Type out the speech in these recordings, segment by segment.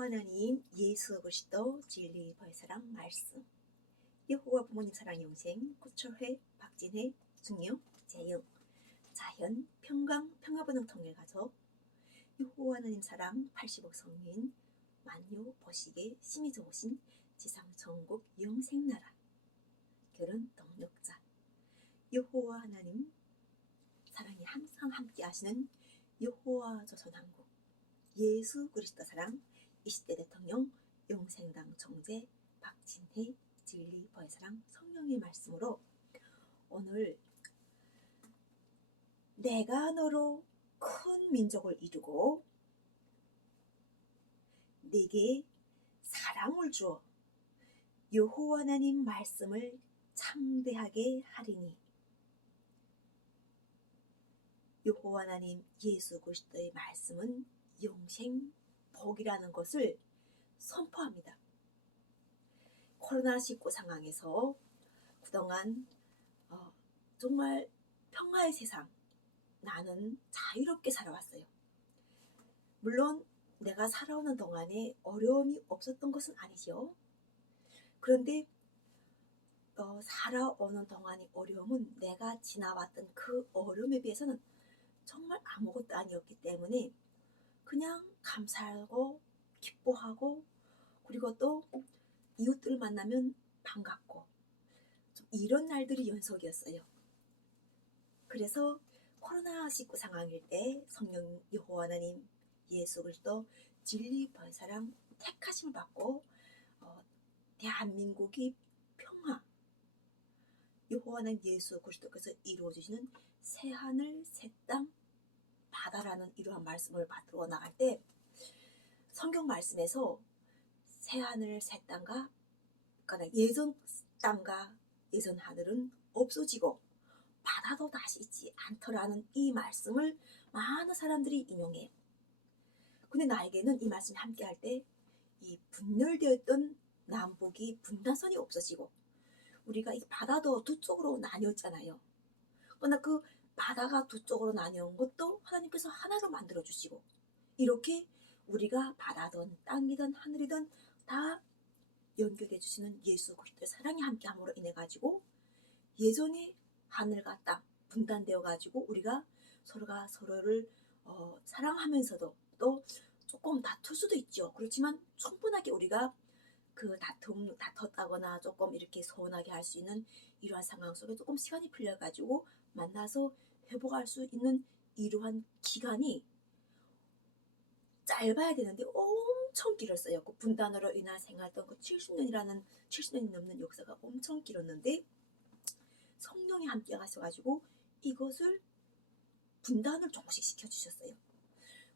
하나님 예수 그리스도 진리 벌사랑 말씀. 여호와 부모님 사랑 영생 구철회 박진혜 중용 재영 자현 평강 평화번영 통일 가족 여호와 하나님 사랑 80억 성민 만요 보시게 심히 좋으신 지상 천국 영생 나라 결혼 동력자 여호와 하나님 사랑이 항상 함께 하시는 여호와 조선 한국 예수 그리스도 사랑 20대 대통령 영생당 정제 박진혜 진리 벌사랑 성령의 말씀으로 오늘 내가 너로 큰 민족을 이루고 내게 사랑을 주어 여호와 하나님 말씀을 창대하게 하리니 여호와 하나님 예수 그리스도의 말씀은 영생 복이라는 것을 선포합니다. 코로나19 상황에서 그동안 어, 정말 평화의 세상 나는 자유롭게 살아왔어요. 물론 내가 살아오는 동안에 어려움이 없었던 것은 아니죠. 그런데 어, 살아오는 동안의 어려움은 내가 지나왔던 그 어려움에 비해서는 정말 아무것도 아니었기 때문에 그냥 감사하고 기뻐하고 그리고 또 이웃들을 만나면 반갑고 좀 이런 날들이 연속이었어요. 그래서 코로나19 상황일 때 성령 여호와 하나님 예수 그리스도 진리 벌사랑 택하심을 받고 어, 대한민국이 평화 여호와 하나님 예수 그리스도께서 이루어 주시는 새 하늘 새 땅 바다라는 이러한 말씀을 받들어 나갈 때 성경 말씀에서 새 하늘 새 땅과 그러니까 예전 땅과 예전 하늘은 없어지고 바다도 다시 있지 않더라는 이 말씀을 많은 사람들이 인용해요. 근데 나에게는 이 말씀이 함께 할 때 이 분열되었던 남북이 분단선이 없어지고 우리가 이 바다도 두 쪽으로 나뉘었잖아요. 그러나 그 바다가 두 쪽으로 나뉘은 것도 하나님께서 하나로 만들어 주시고 이렇게 우리가 바다든 땅이든 하늘이든 다 연결해 주시는 예수 그리스도의 사랑이 함께함으로 인해 가지고 예전에 하늘과 땅 분단되어 가지고 우리가 서로가 서로를 어, 사랑하면서도 또 조금 다툴 수도 있죠. 그렇지만 충분하게 우리가 그 다툼 다퉜다거나 조금 이렇게 서운하게 할 수 있는 이러한 상황 속에 조금 시간이 풀려 가지고 만나서 회복할 수 있는 이러한 기간이 짧아야 되는데 엄청 길었어요. 그 분단으로 인한 생활했던 그 70년이라는 70년이 넘는 역사가 엄청 길었는데 성령이 함께 하셔가지고 이것을 분단을 조금씩 시켜주셨어요.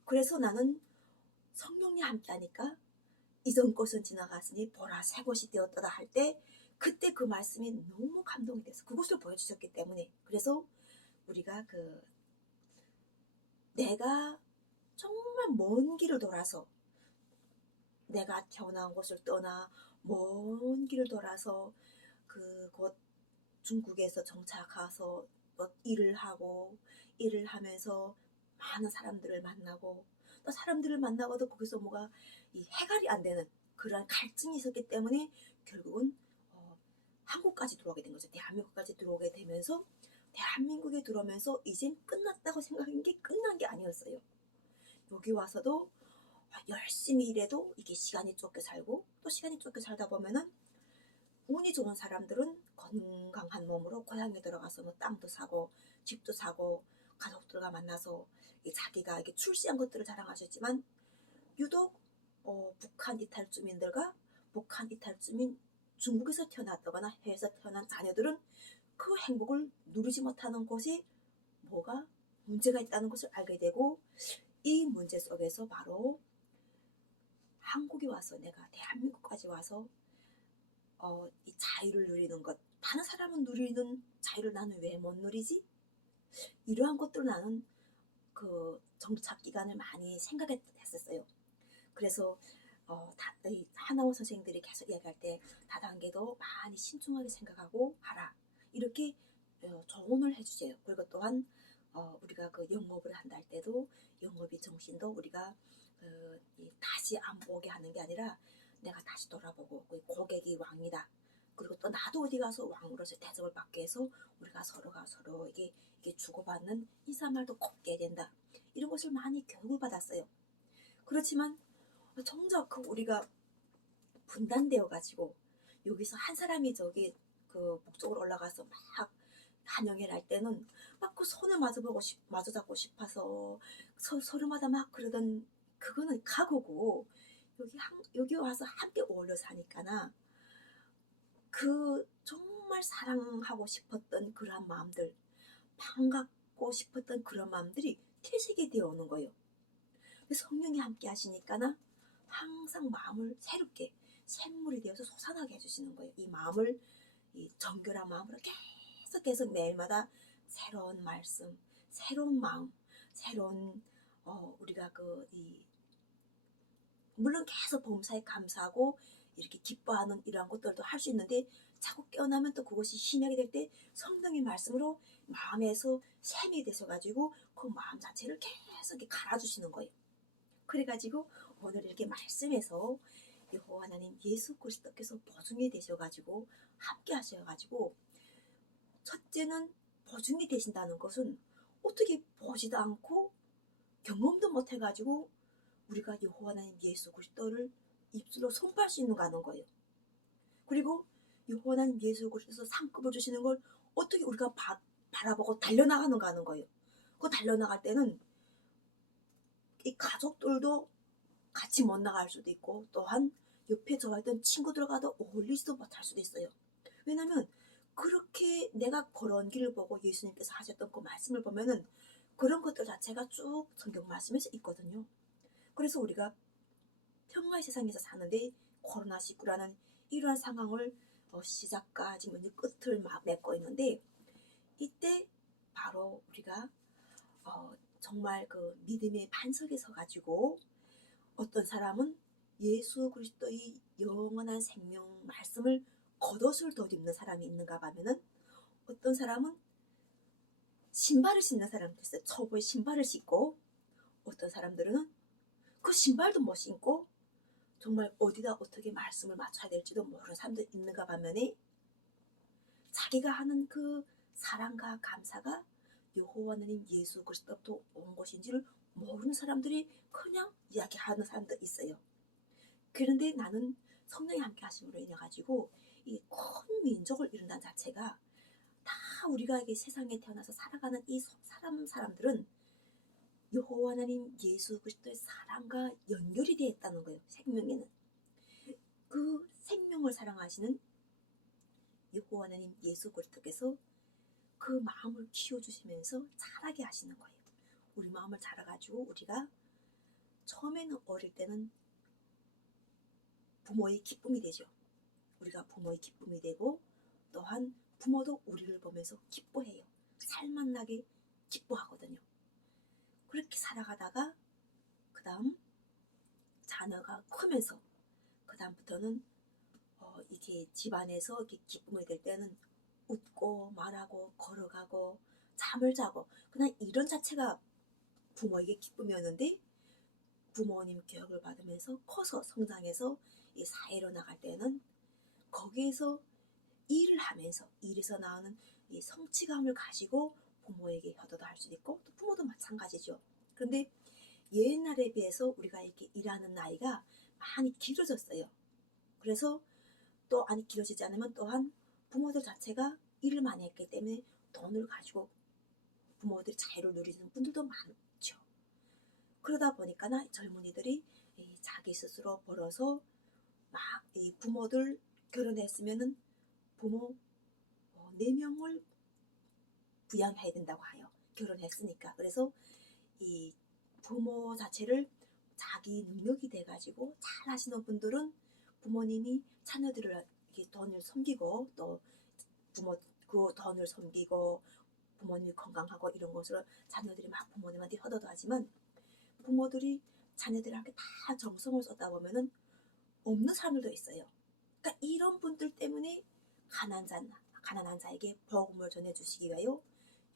그래서 나는 성령이 함께 하니까 이전 것은 지나갔으니 보라 새 것이 되었더라 할때 그때 그 말씀이 너무 감동이 돼서 그것을 보여주셨기 때문에 그래서 우리가 그 내가 정말 먼 길을 돌아서 내가 태어난 곳을 떠나 먼 길을 돌아서 그곳 중국에서 정착해서 뭐 일을 하고 일을 하면서 많은 사람들을 만나고 또 사람들을 만나고도 거기서 뭐가 이 해갈이 안 되는 그러한 갈증이 있었기 때문에 결국은 어, 한국까지 들어오게 된 거죠. 대한민국까지 들어오게 되면서 대한민국에 들어오면서 이젠 끝났다고 생각한 게 끝난 게 아니었어요. 여기 와서도 열심히 일해도 이게 시간이 쫓겨 살고 또 시간이 쫓겨 살다 보면은 운이 좋은 사람들은 건강한 몸으로 고향에 들어가서 뭐 땅도 사고 집도 사고 가족들과 만나서 자기가 이게 출시한 것들을 자랑하셨지만 유독 어, 북한 이탈 주민들과 북한 이탈 주민 중국에서 태어났다거나 해외에서 태어난 자녀들은 그 행복을 누리지 못하는 곳이 뭐가 문제가 있다는 것을 알게 되고 이 문제 속에서 바로 한국에 와서 내가 대한민국까지 와서 어, 이 자유를 누리는 것 다른 사람은 누리는 자유를 나는 왜 못 누리지? 이러한 것들을 나는 그 정착 기간을 많이 생각했었어요. 그래서 어, 다, 이 하나원 선생님들이 계속 이야기할 때 다단계도 많이 신중하게 생각하고 하라 이렇게 어, 조언을 해주세요. 그리고 또한 어, 우리가 그 영업을 한다 할 때도 영업의 정신도 우리가 그, 이 다시 안 보게 하는 게 아니라 내가 다시 돌아보고 그 고객이 왕이다. 그리고 또 나도 어디 가서 왕으로서 대접을 받게 해서 우리가 서로가 서로 이게 이게 주고받는 인사말도 곱게 된다. 이런 것을 많이 교육을 받았어요. 그렇지만 정작 그 우리가 분단되어 가지고 여기서 한 사람이 저기 그 목적으로 올라가서 막 한영회를 할 때는 막 그 손을 마주보고 싶, 마주 잡고 싶어서 서, 서로마다 막 그러던 그거는 각오고 여기 한, 여기 와서 함께 어울려 사니까나 그 정말 사랑하고 싶었던 그러한 마음들 반갑고 싶었던 그런 마음들이 퇴색이 되어 오는 거예요. 성령이 함께 하시니까나 항상 마음을 새롭게 샘물이 되어서 솟아나게 해주시는 거예요. 이 마음을 이 정결한 마음으로 계속 계속 매일마다 새로운 말씀, 새로운 마음, 새로운 어, 우리가 그 이 물론 계속 범사에 감사하고 이렇게 기뻐하는 이러한 것들도 할 수 있는데 자꾸 깨어나면 또 그것이 희명이 될 때 성령의 말씀으로 마음에서 샘이 되셔 가지고 그 마음 자체를 계속 이렇게 갈아주시는 거예요. 그래가지고 오늘 이렇게 말씀에서 여호와 하나님 예수 그리스도께서 보증이 되셔가지고 함께 하셔가지고 첫째는 보증이 되신다는 것은 어떻게 보지도 않고 경험도 못 해가지고 우리가 여호와 하나님 예수 그리스도를 입술로 손발 수 있는가 하는 거예요. 그리고 여호와 하나님 예수 그리스도에서 상급을 주시는 걸 어떻게 우리가 바, 바라보고 달려나가는가 하는 거예요. 그 달려나갈 때는 이 가족들도 같이 못 나갈 수도 있고 또한 옆에 저와 있던 친구들과도 어울리지도 못할 수도 있어요. 왜냐면 그렇게 내가 걸어온 길을 보고 예수님께서 하셨던 그 말씀을 보면은 그런 것들 자체가 쭉 성경 말씀에서 있거든요. 그래서 우리가 평화의 세상에서 사는데 코로나19라는 이러한 상황을 어, 시작과 지금 이제 끝을 막 맺고 있는데 이때 바로 우리가 어, 정말 그 믿음의 반석에 서 가지고 어떤 사람은 예수 그리스도의 영원한 생명 말씀을 겉옷을 덧입는 사람이 있는가 하면은 어떤 사람은 신발을 신는 사람도 있어요. 처보에 신발을 신고 어떤 사람들은 그 신발도 못 신고 정말 어디다 어떻게 말씀을 맞춰야 될지도 모르는 사람도 있는가 반면에 자기가 하는 그 사랑과 감사가 여호와 하나님 예수 그리스도부터 온 것인지를 모르는 사람들이 그냥 이야기하는 사람도 있어요. 그런데 나는 성령이 함께 하심으로 인해 가지고 이 큰 민족을 이룬다는 자체가 다 우리가 이 세상에 태어나서 살아가는 이 사람 사람들은 여호와 하나님 예수 그리스도의 사랑과 연결이 되어 있다는 거예요. 생명에는 그 생명을 사랑하시는 여호와 하나님 예수 그리스도께서 그 마음을 키워 주시면서 자라게 하시는 거예요. 우리 마음을 자라가지고 우리가 처음에는 어릴 때는 부모의 기쁨이 되죠. 우리가 부모의 기쁨이 되고 또한 부모도 우리를 보면서 기뻐해요. 살맛나게 기뻐하거든요. 그렇게 살아가다가 그 다음 자녀가 크면서 그 다음부터는 어, 이게 집안에서 이렇게 기쁨이 될 때는 웃고 말하고 걸어가고 잠을 자고 그냥 이런 자체가 부모 에게 기쁨이었는데 부모님 교육을 받으면서 커서 성장해서 이 사회로 나갈 때는 거기에서 일을 하면서 일에서 나오는 이 성취감을 가지고 부모에게 효도도 할 수도 있고 또 부모도 마찬가지죠. 그런데 옛날에 비해서 우리가 이렇게 일하는 나이가 많이 길어졌어요. 그래서 또 아니 길어지지 않으면 또한 부모들 자체가 일을 많이 했기 때문에 돈을 가지고 부모들이 자유를 누리는 분들도 많죠. 그러다 보니까 젊은이들이 자기 스스로 벌어서 막 이 부모들 결혼했으면은 부모 어, 네 명을 부양해야 된다고 하요. 결혼했으니까. 그래서 이 부모 자체를 자기 능력이 돼가지고 잘 하시는 분들은 부모님이 자녀들을 이렇게 돈을 섬기고 또 부모 그 돈을 섬기고 부모님이 건강하고 이런 것으로 자녀들이 막 부모님한테 효도도 하지만 부모들이 자녀들한테 다 정성을 쏟다 보면은 없는 사람들도 있어요. 그러니까 이런 분들 때문에 가난한 자, 가난한 자에게 복음을 전해주시기 위하여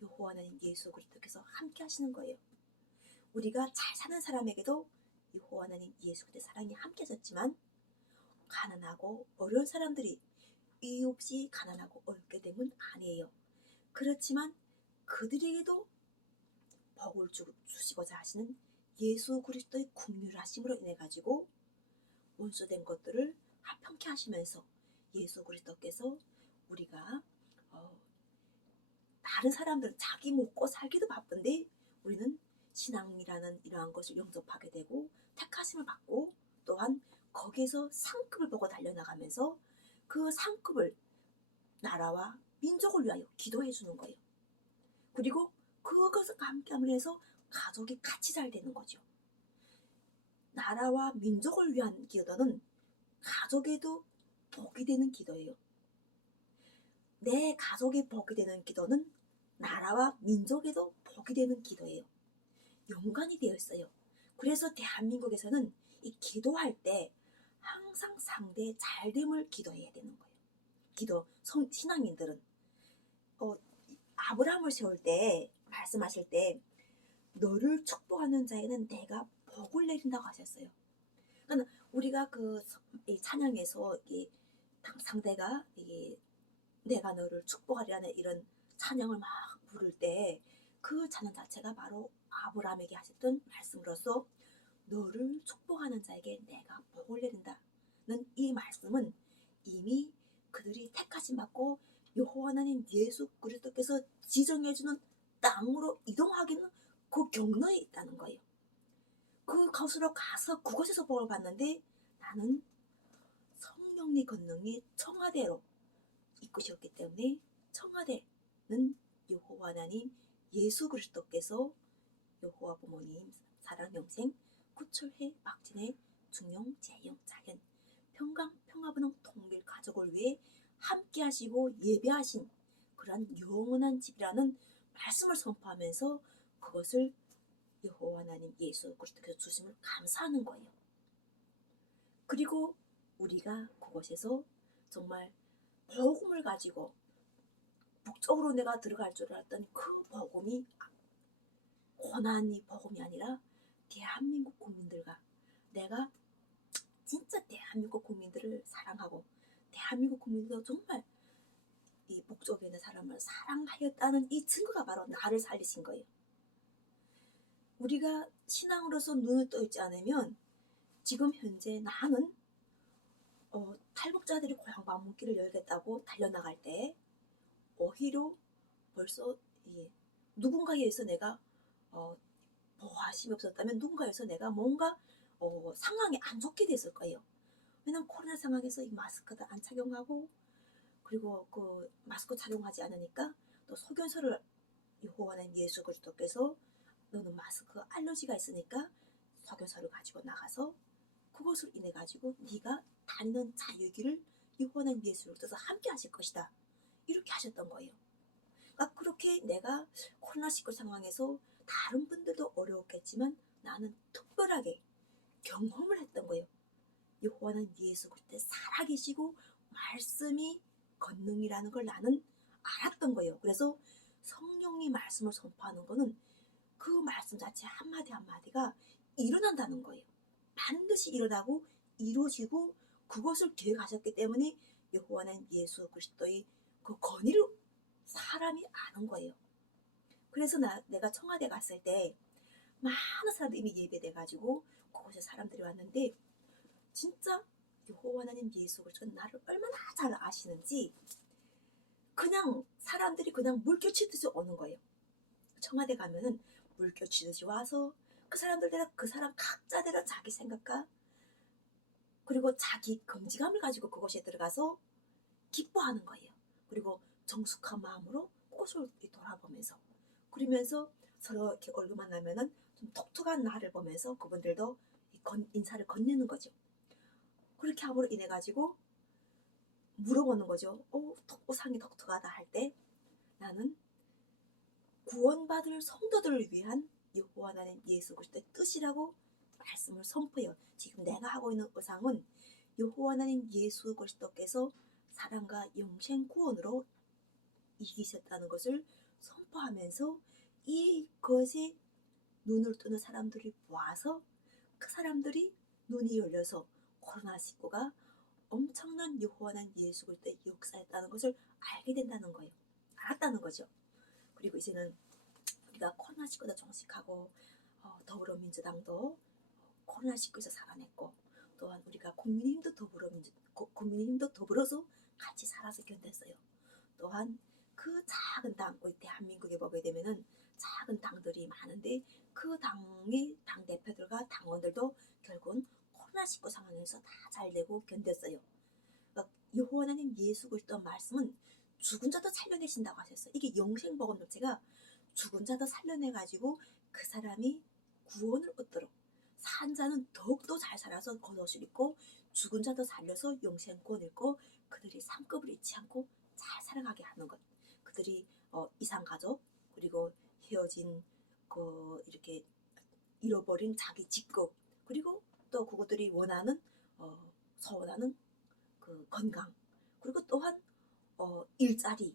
여호와 하나님 예수 그리스도께서 함께 하시는 거예요. 우리가 잘 사는 사람에게도 여호와 하나님 예수 그리스도의 사랑이 함께 하셨지만 가난하고 어려운 사람들이 이유 없이 가난하고 어렵게 되면 아니에요. 그렇지만 그들에게도 복을 주, 주시고자 하시는 예수 그리스도의 국률하심으로 인해 가지고 원수된 것들을 합평케 하시면서 예수 그리스도께서 우리가 어, 다른 사람들은 자기 먹고 살기도 바쁜데 우리는 신앙이라는 이러한 것을 영접하게 되고 택하심을 받고 또한 거기에서 상급을 보고 달려나가면서 그 상급을 나라와 민족을 위하여 기도해 주는 거예요. 그리고 그것을 함께함을 해서 가족이 같이 잘 되는 거죠. 나라와 민족을 위한 기도는 가족에도 복이 되는 기도예요. 내 가족이 복이 되는 기도는 나라와 민족에도 복이 되는 기도예요. 연관이 되어 있어요. 그래서 대한민국에서는 이 기도할 때 항상 상대의 잘됨을 기도해야 되는 거예요. 기도 성, 신앙인들은 어, 아브라함을 세울 때 말씀하실 때 너를 축복하는 자에는 내가 복을 내린다고 하셨어요. 그러니까 우리가 그이 찬양에서 이 상대가 이 내가 너를 축복하리라는 이런 찬양을 막 부를 때 그 찬양 자체가 바로 아브라함에게 하셨던 말씀으로서 너를 축복하는 자에게 내가 복을 내린다는 이 말씀은 이미 그들이 택하심 받고 여호와 하나님 예수 그리스도께서 지정해 주는 땅으로 이동하기는 그 경로에 있다는 거예요. 그곳으로 가서 그곳에서 복을 받는데 나는 성령의 권능이 청와대로 이끄셨기 때문에 청와대는 여호와 하나님 예수 그리스도께서 여호와 부모님 사랑 영생 구출해 막진해 중용 재영 자연 평강 평화분홍 통일 가족을 위해 함께 하시고 예배하신 그러한 영원한 집이라는 말씀을 선포하면서 그것을 여호와 하나님 예수 그리스도께서 주심을 감사하는 거예요. 그리고 우리가 그곳에서 정말 복음을 가지고 북쪽으로 내가 들어갈 줄 알았던 그 복음이 고난이 복음이 아니라 대한민국 국민들과 내가 진짜 대한민국 국민들을 사랑하고 대한민국 국민들도 정말 이 북쪽에 있는 사람을 사랑하였다는 이 증거가 바로 나를 살리신 거예요. 우리가 신앙으로서 눈을 떠 있지 않으면 지금 현재 나는 어, 탈북자들이 고향 방문길을 열겠다고 달려나갈 때 오히려 벌써 이 누군가에 의해서 내가 어, 보호하심이 없었다면 누군가에서 내가 뭔가 어, 상황이 안 좋게 됐을 거예요. 왜냐면 코로나 상황에서 이 마스크도 안 착용하고 그리고 그 마스크 착용하지 않으니까 또 소견서를 여호와는 예수 그리스도께서 너는 마스크 알러지가 있으니까 소견서를 가지고 나가서 그것을 인해 가지고 네가 자유길을 여호와는 예수를 떠서 함께 하실 것이다. 이렇게 하셨던 거예요. 그러니까 그렇게 내가 코로나19 상황에서 다른 분들도 어려웠겠지만 나는 특별하게 경험을 했던 거예요. 여호와는 예수 그리스도 살아계시고 말씀이 권능이라는 걸 나는 알았던 거예요. 그래서 성령이 말씀을 선포하는 거는 그 말씀 자체 한마디 한마디가 일어난다는 거예요. 반드시 일어나고 이루어지고 그것을 계획하셨기 때문에 여호와는 예수 그리스도의 그 권위를 사람이 아는 거예요. 그래서 나, 내가 청와대 갔을 때 많은 사람들이 이미 예배돼가지고 그곳에 사람들이 왔는데 진짜 여호와 하나님 예수 그리스도 나를 얼마나 잘 아시는지 그냥 사람들이 그냥 물결치듯이 오는 거예요. 청와대 가면은 물결치듯이 와서 그 사람들대로 그 사람 각자대로 자기 생각과 그리고 자기 긍지감을 가지고 그곳에 들어가서 기뻐하는 거예요. 그리고 정숙한 마음으로 꽃을 돌아보면서 그러면서 서로 이렇게 얼굴 만나면은 좀 독특한 나를 보면서 그분들도 인사를 건네는 거죠. 그렇게 함으로 인해 가지고 물어보는 거죠. 어, 옷상이 독특하다 할 때 나는 구원받을 성도들을 위한 여호와 하나님 예수 그리스도의 뜻이라고 말씀을 선포해요. 지금 내가 하고 있는 의상은 여호와 하나님 예수 그리스도께서 사랑과 영생 구원으로 이기셨다는 것을 선포하면서 이것에 눈을 뜨는 사람들이 와서 그 사람들이 눈이 열려서 코로나19가 엄청난 여호와는 예수 그리스도의 역사였다는 것을 알게 된다는 거예요. 알았다는 거죠. 그리고 이제는 우리가 코로나19도 종식하고 어, 더불어민주당도 코로나19에서 살아냈고 또한 우리가 국민의힘도 더불어민주 고- 국민의힘도 더불어서 같이 살아서 견뎠어요. 또한 그 작은 당 우리 대한민국에 보게 되면은 작은 당들이 많은데 그 당의 당 대표들과 당원들도 결국은 코로나19 상황에서 다 잘 되고 견뎠어요. 그러니까 여호와 하나님 예수 그리스도 말씀은 죽은 자도 살려내신다고 하셨어요. 이게 영생복음 자체가 죽은 자도 살려내 가지고 그 사람이 구원을 얻도록 산 자는 더욱더 잘 살아서 겉옷을 입고 죽은 자도 살려서 영생권을 잃고 그들이 상급을 잃지 않고 잘 살아가게 하는 것. 그들이 어, 이상 가족 그리고 헤어진 그 이렇게 잃어버린 자기 직급 그리고 또 그것들이 원하는 어, 소원하는 그 건강 그리고 또한 어, 일자리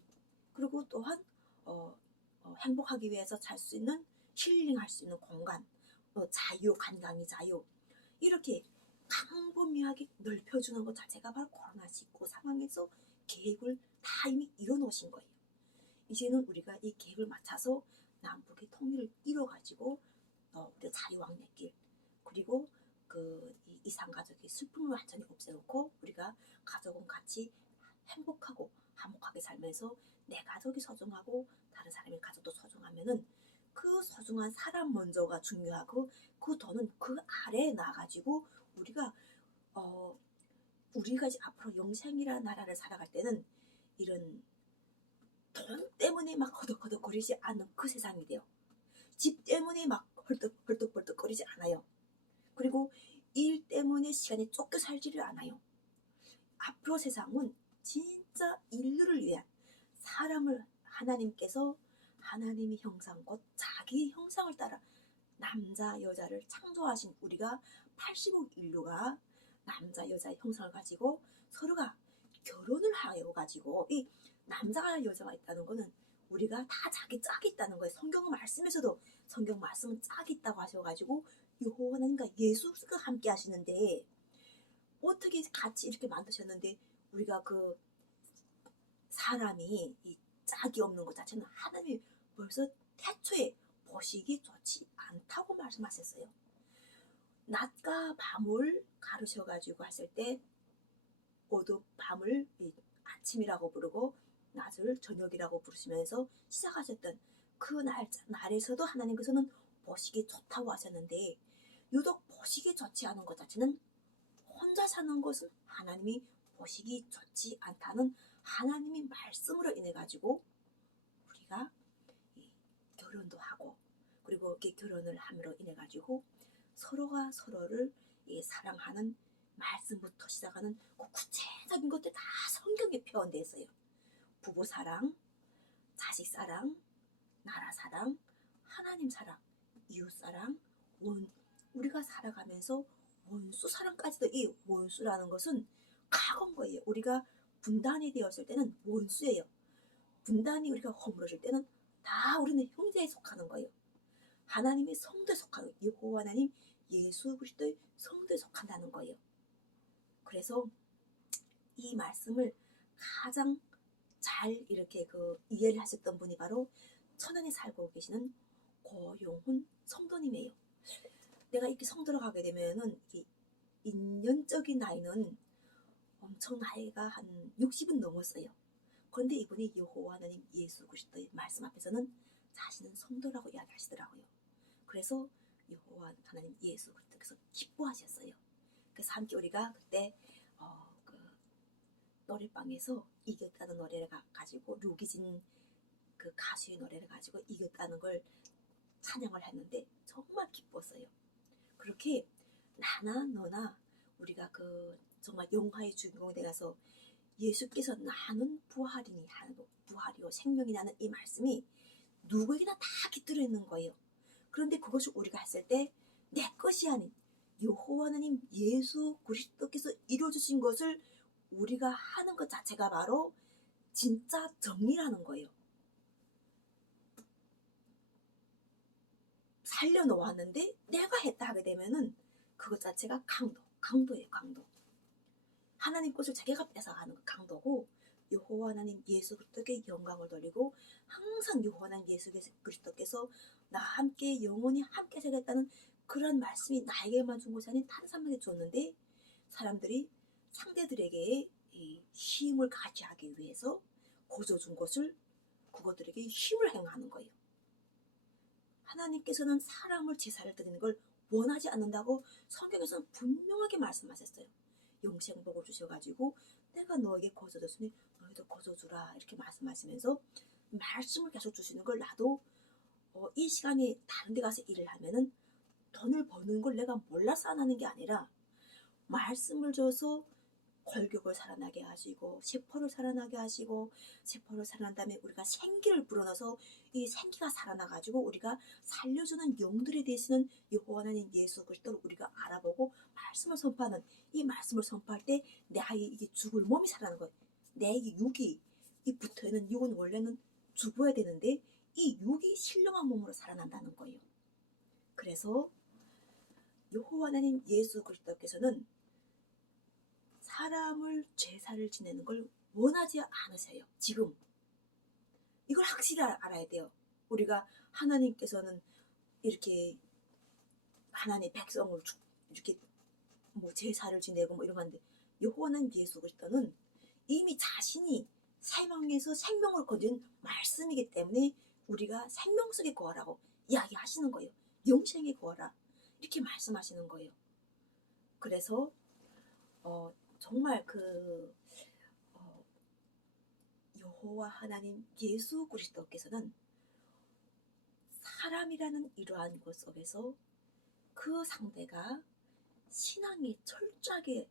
그리고 또한 어, 어, 행복하기 위해서 살수 있는 힐링할 수 있는 공간 어, 자유 간강의 자유 이렇게 광범위하게 넓혀주는 것 자체가 바로 코로나19 상황에서 계획을 다 이미 이뤄놓으신 거예요. 이제는 우리가 이 계획을 맞춰서 남북의 통일을 이뤄가지고 어, 우리 자유왕래길 그리고 그 이- 이상 가족의 슬픔을 완전히 없애놓고 우리가 가족은 같이 행복하고 화목하게 살면서 내 가족이 소중하고 다른 사람의 가족도 소중하면은 그 소중한 사람 먼저가 중요하고 그 돈은 그 아래에 놔가지고 우리가 어 우리가 이제 앞으로 영생이라는 나라를 살아갈 때는 이런 돈 때문에 막 허덕허덕거리지 않는 그 세상이 돼요. 집 때문에 막 헐떡 헐떡벌떡거리지 않아요. 그리고 일 때문에 시간이 쫓겨 살지를 않아요. 앞으로 세상은 진 짜 인류를 위한 사람을 하나님께서 하나님의 형상 곧 자기 형상을 따라 남자 여자를 창조하신 우리가 80억 인류가 남자 여자의 형상을 가지고 서로가 결혼을 하여 가지고 이 남자와 여자가 있다는 거는 우리가 다 자기 짝이 있다는 거예요. 성경 말씀에서도 성경 말씀은 짝이 있다고 하셔가지고 여호와 하나님과 예수가 함께 하시는데 어떻게 같이 이렇게 만드셨는데 우리가 그 사람이 이 짝이 없는 것 자체는 하나님이 벌써 태초에 보시기 좋지 않다고 말씀하셨어요. 낮과 밤을 가르셔가지고 하실 때 어두 밤을 이 아침이라고 부르고 낮을 저녁이라고 부르시면서 시작하셨던 그 날, 날에서도 하나님께서는 보시기 좋다고 하셨는데 유독 보시기 좋지 않은 것 자체는 혼자 사는 것은 하나님이 보시기 좋지 않다는 하나님의 말씀으로 인해 가지고 우리가 이 결혼도 하고 그리고 이렇게 결혼을 함으로 인해 가지고 서로가 서로를 이 사랑하는 말씀부터 시작하는 그 구체적인 것들 다 성경에 표현되어 있어요. 부부 사랑, 자식 사랑, 나라 사랑, 하나님 사랑, 이웃 사랑, 원 우리가 살아가면서 원수 사랑까지도 이 원수라는 것은 과거인 거예요. 우리가 분단이 되었을 때는 원수예요. 분단이 우리가 허물어질 때는 다 우리는 형제에 속하는 거예요. 하나님의 성도에 속하는 여호와 하나님 예수 그리스도의 성도에 속한다는 거예요. 그래서 이 말씀을 가장 잘 이렇게 그 이해를 하셨던 분이 바로 천안에 살고 계시는 고용훈 성도님이에요. 내가 이렇게 성도로 가게 되면은 이게 인연적인 나이는 엄청 나이가 한 60은 넘었어요. 그런데 이분이 여호와 하나님 예수 그리스도의 말씀 앞에서는 자신은 성도라고 이야기하시더라고요. 그래서 여호와 하나님 예수 그리스도께서 기뻐하셨어요. 그래서 함께 우리가 그때 어, 그 노래방에서 이겼다는 노래를 가, 가지고 류기진 그 가수의 노래를 가지고 이겼다는 걸 찬양을 했는데 정말 기뻤어요. 그렇게 나나 너나 우리가 그 정말 영화의 주인공이 되어서 예수께서 나는 부활이니 부활이요 생명이 나는 이 말씀이 누구에게나 다 깃들어 있는 거예요. 그런데 그것을 우리가 했을 때 내 것이 아닌 여호와 하나님 예수 그리스도께서 이루어 주신 것을 우리가 하는 것 자체가 바로 진짜 정리라는 거예요. 살려 놓았는데 내가 했다 하게 되면은 그것 자체가 강도, 강도예요, 강도. 하나님 것을 자기가 뺏어가는 그 강도고 여호와 하나님 예수 그리스도께 영광을 돌리고 항상 여호와 하나님 예수 그리스도께서 나와 함께 영원히 함께 살겠다는 그런 말씀이 나에게만 준 것이 아닌 다른 사람에게 줬는데 사람들이 상대들에게 이 힘을 가지 하기 위해서 거저 준 것을 그것들에게 힘을 행하는 거예요. 하나님께서는 사람을 제사를 드리는 걸 원하지 않는다고 성경에서는 분명하게 말씀하셨어요. 영생 복을 주셔가지고 내가 너에게 거저줬으니 너희도 거저주라 이렇게 말씀하시면서 말씀을 계속 주시는 걸 나도 어, 이 시간에 다른 데 가서 일을 하면은 돈을 버는 걸 내가 몰라서 안 하는 게 아니라 말씀을 줘서 골격을 살아나게 하시고 세포를 살아나게 하시고 세포를 살아난 다음에 우리가 생기를 불어넣어서 이 생기가 살아나가지고 우리가 살려주는 영들이 되시는 여호와 하나님 예수 그리스도를 우리가 알아보고 말씀을 선포하는 이 말씀을 선포할 때 내 아이 이게 죽을 몸이 살아나는 거예요. 내 이게 육이 이 붙어있는 육은 원래는 죽어야 되는데 이 육이 신령한 몸으로 살아난다는 거예요. 그래서 여호와 하나님 예수 그리스도께서는 사람을 제사를 지내는 걸 원하지 않으세요. 지금 이걸 확실히 알아야 돼요. 우리가 하나님께서는 이렇게 하나님 백성을 이렇게 뭐 제사를 지내고 뭐 이런 건데 여호와는 예수 그리스도는 이미 자신이 생명에서 생명을 거둔 말씀이기 때문에 우리가 생명 속에 거하라고 이야기하시는 거예요. 영생에 거하라 이렇게 말씀하시는 거예요. 그래서 어, 정말 그 어, 여호와 하나님 예수 그리스도께서는 사람이라는 이러한 것 속에서 그 상대가 신앙이 철저하게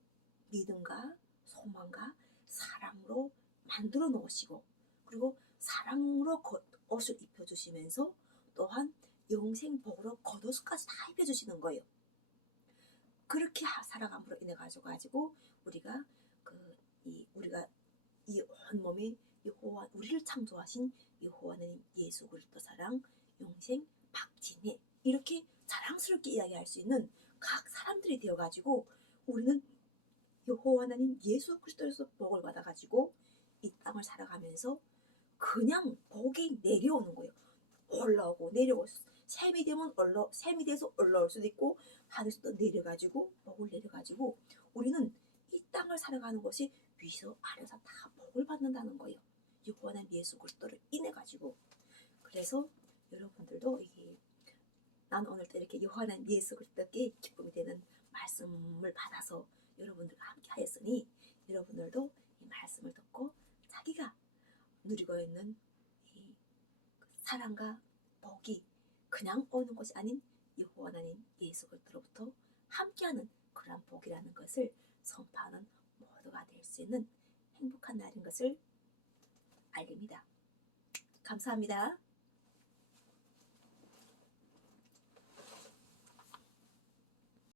믿음과 소망과 사랑으로 만들어 놓으시고 그리고 사랑으로 옷을 입혀주시면서 또한 영생복으로 겉옷까지 다 입혀주시는 거예요. 그렇게 살아감으로 인해 가지고 가지고 우리가 그 이 우리가 이 온몸이 여호와 우리를 창조하신 여호와는 예수 그리스도 사랑 영생 박진희 이렇게 자랑스럽게 이야기할 수 있는 각 사람들이 되어 가지고 우리는 여호와 하나님 예수 그리스도에서 복을 받아 가지고 이 땅을 살아가면서 그냥 복이 내려오는 거예요. 올라오고 내려오고 샘이 되면 올라 샘이 돼서 올라올 수도 있고 하늘에서 내려가지고 복을 내려가지고 우리는 이 땅을 살아가는 것이 위에서 아래서 다 복을 받는다는 거예요. 유고하는 예수 그리스도를 인해 가지고 그래서 여러분들도 이게 난 오늘도 이렇게 요한한 예수 그리스도께 기쁨이 되는 말씀을 받아서 여러분들과 함께 하였으니 여러분들도 이 말씀을 듣고 자기가 누리고 있는 이 사랑과 복이 그냥 오는 것이 아닌 여호와 하나님 예수 그리스도로부터 함께하는 그러한 복이라는 것을 선포하는 모두가 될 수 있는 행복한 날인 것을 알립니다. 감사합니다.